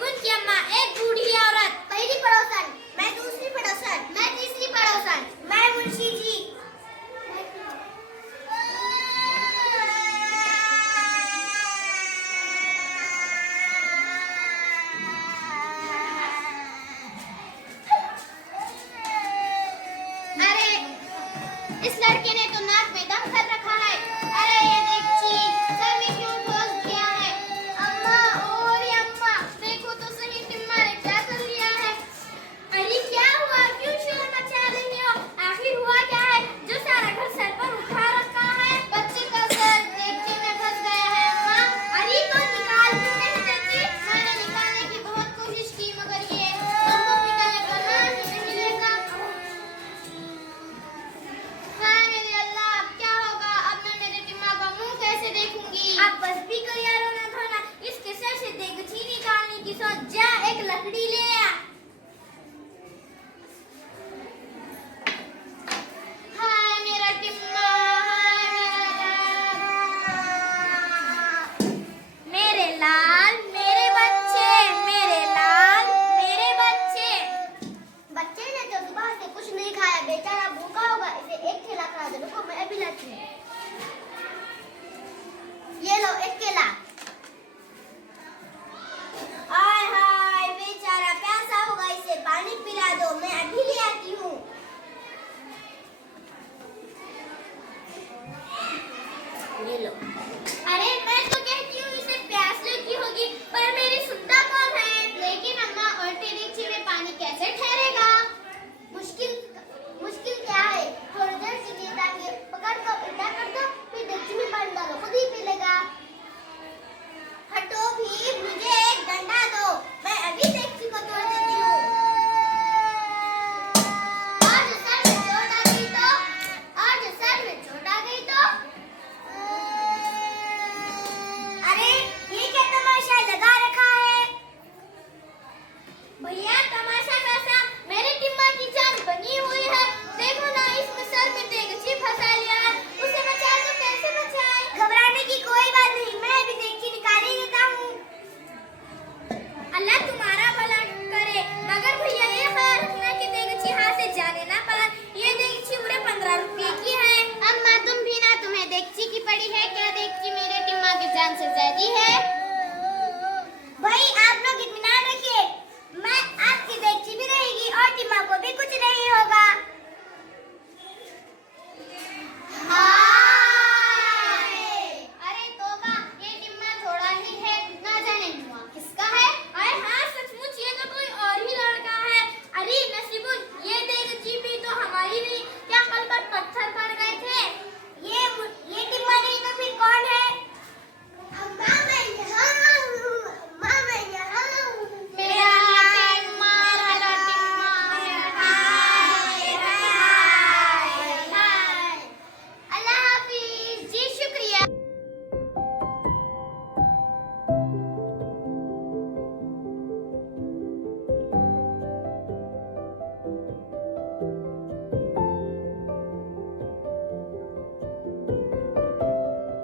शगुन की अम्मा एक बूढ़ी औरत। पहली पड़ोसन, मैं दूसरी पड़ोसन, मैं तीसरी पड़ोसन, मैं मुंशी जी। अरे इस लड़के ने तो नाक में दम कर रखा है। अरे ये देखिए सर में क्यों ठोस दिया है। अम्मा ओरे अम्मा देखो तो सही टिम्मा ने क्या कर लिया है। अरे क्या हुआ, क्यों शोर मचा रही हो? आखिर हुआ क्या है जो सारा घर सर पर उठा रखा है? बच्चे का सर देखने में फंस गया है अम्मा। अरे तो निकाल क्यों नहीं देती? मैंने निकालने की बहुत कोशिश की मगर ये हॉस्पिटल का नाम ही नहीं लेगा। हाय मेरे अल्लाह, अब क्या होगा? अब मैं मेरे टिम्मा का मुंह कैसे देखूंगी? आप बस भी करो यार, रोना धोना। इसके सर से देगची निकालने की सोच, जा एक लकड़ी ले आ। हाय मेरा टिम्मा, हाय मेरा लाल, मेरे बच्चे, मेरे लाल, मेरे बच्चे। बच्चे ने तो सुबह से कुछ नहीं खाया, बेचारा भूखा होगा। इसे एक केला खा दो। रुको मैं अभी लाती हूँ। ये लो एक केला। आय हाय बेचारा प्यासा होगा, इसे पानी पिला दो। मैं अभी ले आती हूँ। ये लो। अरे